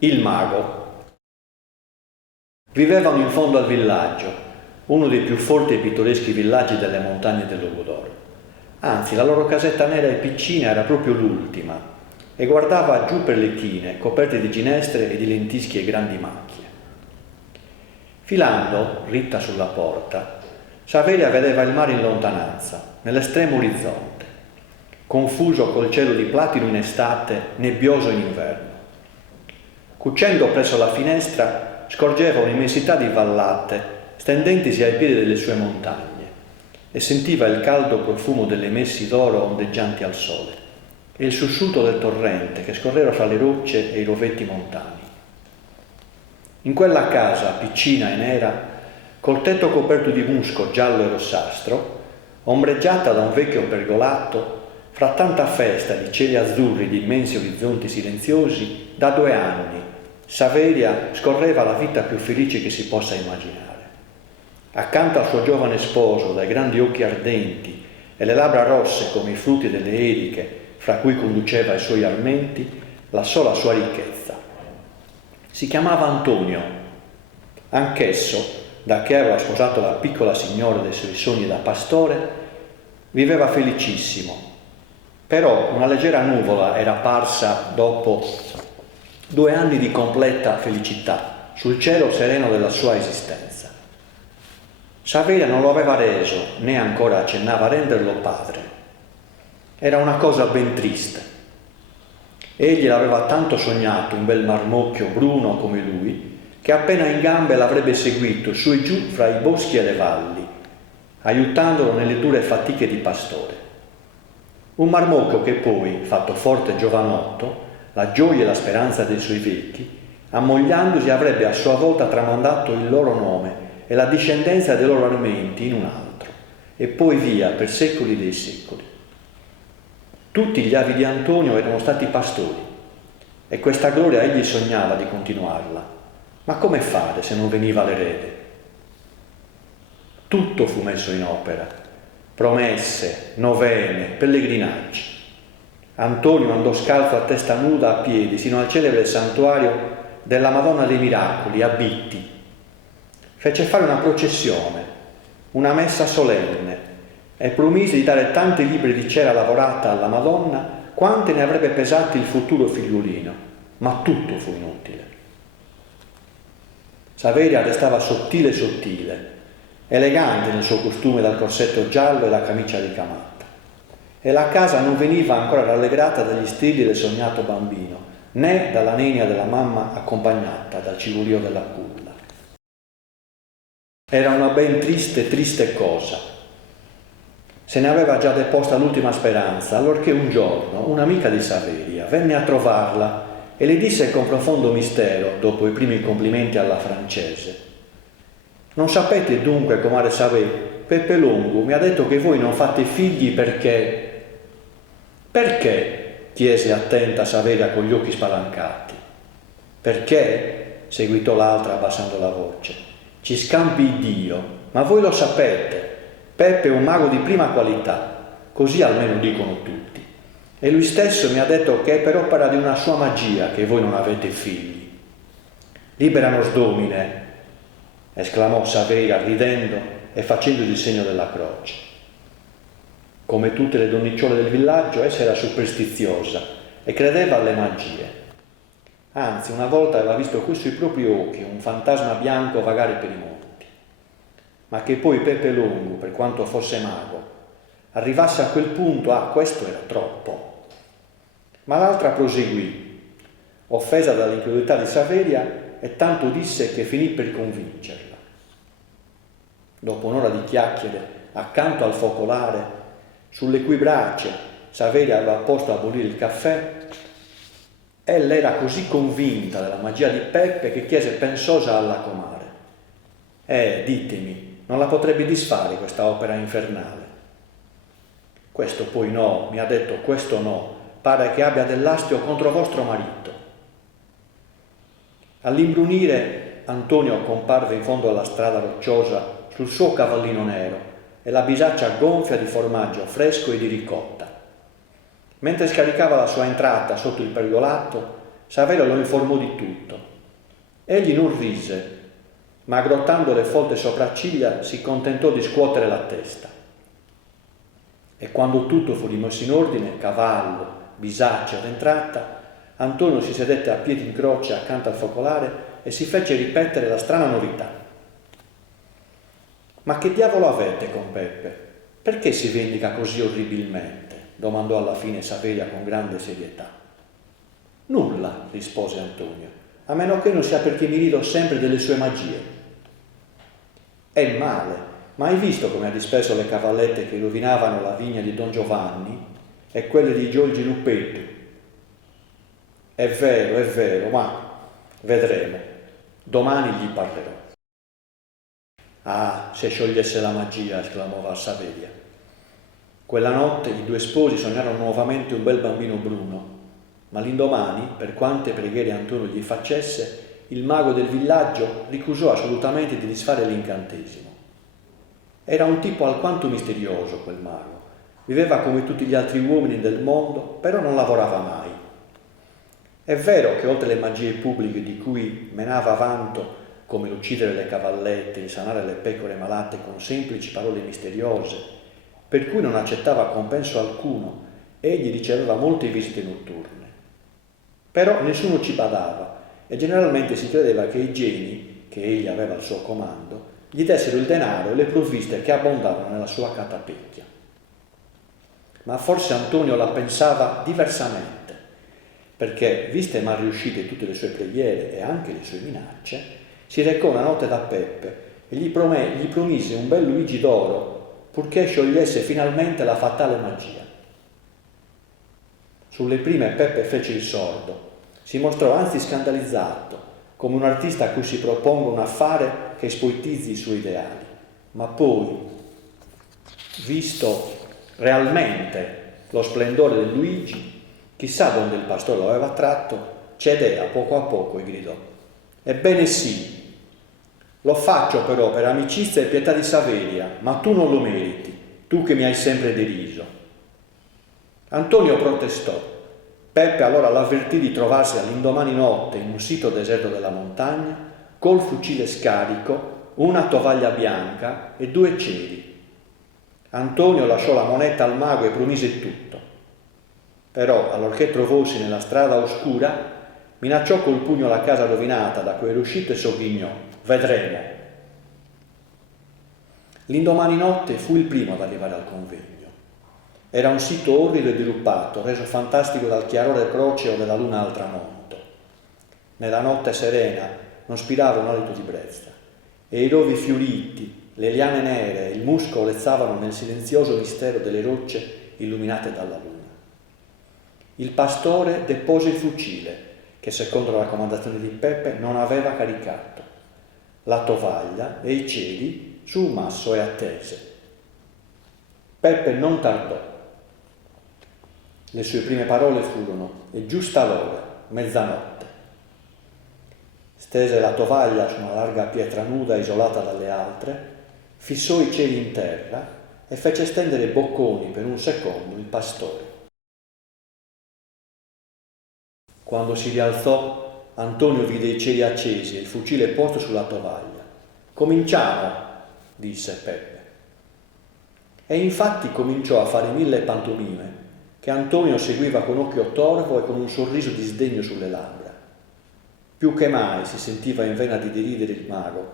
Il mago. Vivevano in fondo al villaggio, uno dei più forti e pittoreschi villaggi delle montagne del Logudoro. Anzi, la loro casetta nera e piccina era proprio l'ultima e guardava giù per le chine, coperte di ginestre e di lentischi e grandi macchie. Filando, ritta sulla porta, Saveria vedeva il mare in lontananza, nell'estremo orizzonte, confuso col cielo di platino in estate, nebbioso in inverno. Cucendo presso la finestra scorgeva un'immensità di vallate stendentisi ai piedi delle sue montagne e sentiva il caldo profumo delle messi d'oro ondeggianti al sole e il sussulto del torrente che scorreva fra le rocce e i rovetti montani. In quella casa piccina e nera, col tetto coperto di musco giallo e rossastro, ombreggiata da un vecchio pergolato, fra tanta festa di cieli azzurri e di immensi orizzonti silenziosi, da 2 anni Saveria scorreva la vita più felice che si possa immaginare. Accanto al suo giovane sposo, dai grandi occhi ardenti e le labbra rosse come i frutti delle eriche fra cui conduceva i suoi armenti, la sola sua ricchezza. Si chiamava Antonio. Anch'esso, da che aveva sposato la piccola signora dei suoi sogni da pastore, viveva felicissimo. Però una leggera nuvola era apparsa dopo 2 anni di completa felicità sul cielo sereno della sua esistenza. Saveria non lo aveva reso, né ancora accennava a renderlo padre. Era una cosa ben triste. Egli l'aveva tanto sognato, un bel marmocchio bruno come lui, che appena in gambe l'avrebbe seguito su e giù fra i boschi e le valli, aiutandolo nelle dure fatiche di pastore. Un marmocchio che poi, fatto forte e giovanotto, la gioia e la speranza dei suoi vecchi, ammogliandosi avrebbe a sua volta tramandato il loro nome e la discendenza dei loro armenti in un altro, e poi via per secoli dei secoli. Tutti gli avi di Antonio erano stati pastori, e questa gloria egli sognava di continuarla. Ma come fare se non veniva l'erede? Tutto fu messo in opera: promesse, novene, pellegrinaggi. Antonio andò scalzo a testa nuda a piedi sino al celebre santuario della Madonna dei Miracoli a Bitti. Fece fare una processione, una messa solenne e promise di dare tanti libri di cera lavorata alla Madonna quante ne avrebbe pesati il futuro figliolino, ma tutto fu inutile. Saveria restava sottile, elegante nel suo costume dal corsetto giallo e la camicia di camatta. E la casa non veniva ancora rallegrata dagli strilli del sognato bambino, né dalla nenia della mamma accompagnata dal cigolio della culla. Era una ben triste cosa. Se ne aveva già deposta l'ultima speranza, allorché un giorno un'amica di Saveria venne a trovarla e le disse con profondo mistero, dopo i primi complimenti alla francese: «Non sapete dunque, comare Saveria, Peppe Longo mi ha detto che voi non fate figli perché...» «Perché?» chiese attenta Saveria con gli occhi spalancati. «Perché?» seguitò l'altra abbassando la voce. «Ci scampi Dio, ma voi lo sapete, Peppe è un mago di prima qualità, così almeno dicono tutti. E lui stesso mi ha detto che è per opera di una sua magia che voi non avete figli». «Libera nos Domine!» esclamò Saveria ridendo e facendosi il segno della croce. Come tutte le donnicciole del villaggio, essa era superstiziosa e credeva alle magie. Anzi, una volta aveva visto coi suoi propri occhi un fantasma bianco vagare per i monti. Ma che poi Peppe Longo, per quanto fosse mago, arrivasse a quel punto, questo era troppo. Ma l'altra proseguì, offesa dall'incredulità di Saveria, e tanto disse che finì per convincerla. Dopo un'ora di chiacchiere, accanto al focolare, sulle cui braccia Saveria aveva posto a bollire il caffè, ella era così convinta della magia di Peppe che chiese pensosa alla comare: ditemi, non la potrebbe disfare questa opera infernale?» «Questo poi no», mi ha detto, «questo no, pare che abbia dell'astio contro vostro marito». All'imbrunire Antonio comparve in fondo alla strada rocciosa sul suo cavallino nero e la bisaccia gonfia di formaggio fresco e di ricotta. Mentre scaricava la sua entrata sotto il pergolato, Saverio lo informò di tutto. Egli non rise, ma aggrottando le folte sopracciglia si contentò di scuotere la testa. E quando tutto fu rimesso in ordine, cavallo, bisaccia ed entrata, Antonio si sedette a piedi in croce accanto al focolare e si fece ripetere la strana novità. «Ma che diavolo avete con Peppe? Perché si vendica così orribilmente?» domandò alla fine Saveria con grande serietà. «Nulla», rispose Antonio, «a meno che non sia perché mi rido sempre delle sue magie». «È male, ma hai visto come ha disperso le cavallette che rovinavano la vigna di Don Giovanni e quelle di Giorgi Luppetto?» È vero, ma vedremo. Domani gli parlerò». «Ah, se sciogliesse la magia», esclamò Valsaveria. Quella notte i due sposi sognarono nuovamente un bel bambino bruno, ma l'indomani, per quante preghiere Antonio gli facesse, il mago del villaggio ricusò assolutamente di disfare l'incantesimo. Era un tipo alquanto misterioso quel mago. Viveva come tutti gli altri uomini del mondo, però non lavorava mai. È vero che oltre le magie pubbliche di cui menava vanto, come l'uccidere le cavallette, insanare le pecore malate con semplici parole misteriose, per cui non accettava compenso alcuno, egli riceveva molte visite notturne. Però nessuno ci badava e generalmente si credeva che i geni, che egli aveva al suo comando, gli dessero il denaro e le provviste che abbondavano nella sua catapecchia. Ma forse Antonio la pensava diversamente, perché, viste mal riuscite tutte le sue preghiere e anche le sue minacce, si recò una notte da Peppe e gli promise un bel Luigi d'oro purché sciogliesse finalmente la fatale magia. Sulle prime Peppe fece il sordo, si mostrò anzi scandalizzato, come un artista a cui si proponga un affare che spoetizzi i suoi ideali, ma poi, visto realmente lo splendore del Luigi, chissà dove il pastore lo aveva tratto, cedé a poco e gridò: «Ebbene sì, lo faccio però per amicizia e pietà di Saveria, ma tu non lo meriti, tu che mi hai sempre deriso». Antonio protestò. Peppe allora l'avvertì di trovarsi all'indomani notte in un sito deserto della montagna, col fucile scarico, una tovaglia bianca e 2 ceri. Antonio lasciò la moneta al mago e promise tutto. Però, allorché trovòsi nella strada oscura, minacciò col pugno la casa rovinata da cui era uscito e sogghignò: «Vedremo». L'indomani notte fu il primo ad arrivare al convegno. Era un sito orrido e diruppato, reso fantastico dal chiarore croceo della luna al tramonto. Nella notte serena non spirava un alito di brezza, e i rovi fioriti, le liane nere e il musco olezzavano nel silenzioso mistero delle rocce illuminate dalla luna. Il pastore depose il fucile, che secondo la raccomandazione di Peppe non aveva caricato, la tovaglia e i ceri su un masso e attese. Peppe non tardò. Le sue prime parole furono: «È giusta l'ora, mezzanotte». Stese la tovaglia su una larga pietra nuda isolata dalle altre, fissò i ceri in terra e fece stendere bocconi per un secondo il pastore. Quando si rialzò, Antonio vide i ceri accesi e il fucile posto sulla tovaglia. «Cominciamo», disse Peppe. E infatti cominciò a fare 1000 pantomime, che Antonio seguiva con occhio torvo e con un sorriso di sdegno sulle labbra. Più che mai si sentiva in vena di deridere il mago,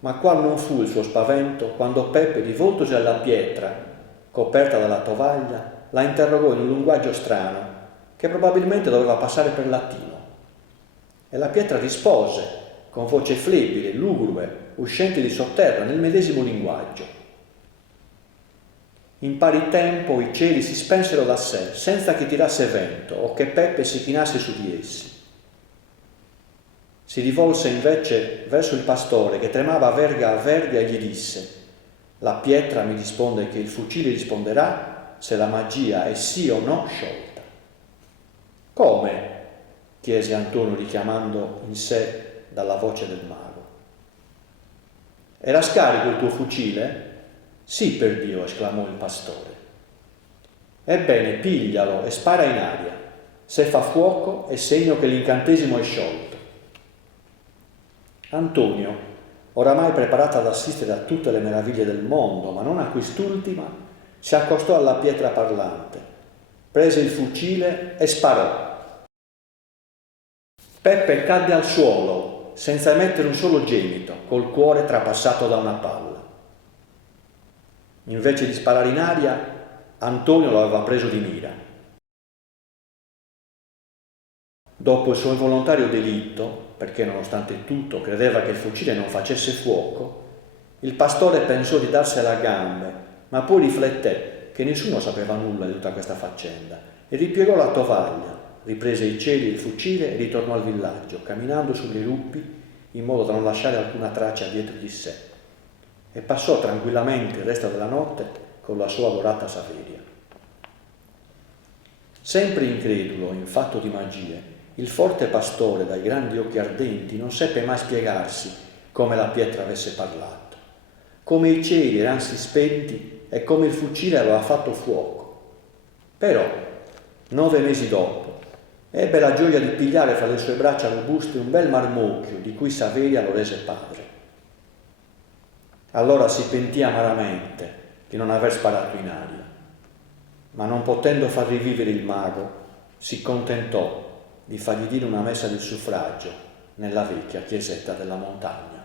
ma qual non fu il suo spavento quando Peppe, rivoltosi alla pietra coperta dalla tovaglia, la interrogò in un linguaggio strano che probabilmente doveva passare per latino. E la pietra rispose con voce flebile, lugubre, uscente di sotterra nel medesimo linguaggio. In pari tempo i cieli si spensero da sé, senza che tirasse vento o che Peppe si chinasse su di essi. Si rivolse invece verso il pastore che tremava verga a verga e gli disse: «La pietra mi risponde che il fucile risponderà se la magia è sì o no sciolta». «Come?» chiese Antonio richiamando in sé dalla voce del mago. «Era scarico il tuo fucile?» «Sì, per Dio», esclamò il pastore. «Ebbene, piglialo e spara in aria». Se fa fuoco è segno che l'incantesimo è sciolto. Antonio, oramai preparato ad assistere a tutte le meraviglie del mondo, ma non a quest'ultima, si accostò alla pietra parlante, prese il fucile e sparò. Peppe cadde al suolo senza emettere un solo gemito, col cuore trapassato da una palla. Invece di sparare in aria, Antonio lo aveva preso di mira. Dopo il suo involontario delitto, perché nonostante tutto credeva che il fucile non facesse fuoco, il pastore pensò di darsela a gambe, ma poi rifletté che nessuno sapeva nulla di tutta questa faccenda e ripiegò la tovaglia, riprese i cieli e il fucile e ritornò al villaggio, camminando sugli lupi in modo da non lasciare alcuna traccia dietro di sé, e passò tranquillamente il resto della notte con la sua adorata Saveria. Sempre incredulo in fatto di magie, il forte pastore dai grandi occhi ardenti non seppe mai spiegarsi come la pietra avesse parlato, come i cieli erano si spenti e come il fucile aveva fatto fuoco. Però, 9 mesi dopo, ebbe la gioia di pigliare fra le sue braccia robuste un bel marmocchio di cui Saveria lo rese padre. Allora si pentì amaramente di non aver sparato in aria, ma non potendo far rivivere il mago, si contentò di fargli dire una messa del suffragio nella vecchia chiesetta della montagna.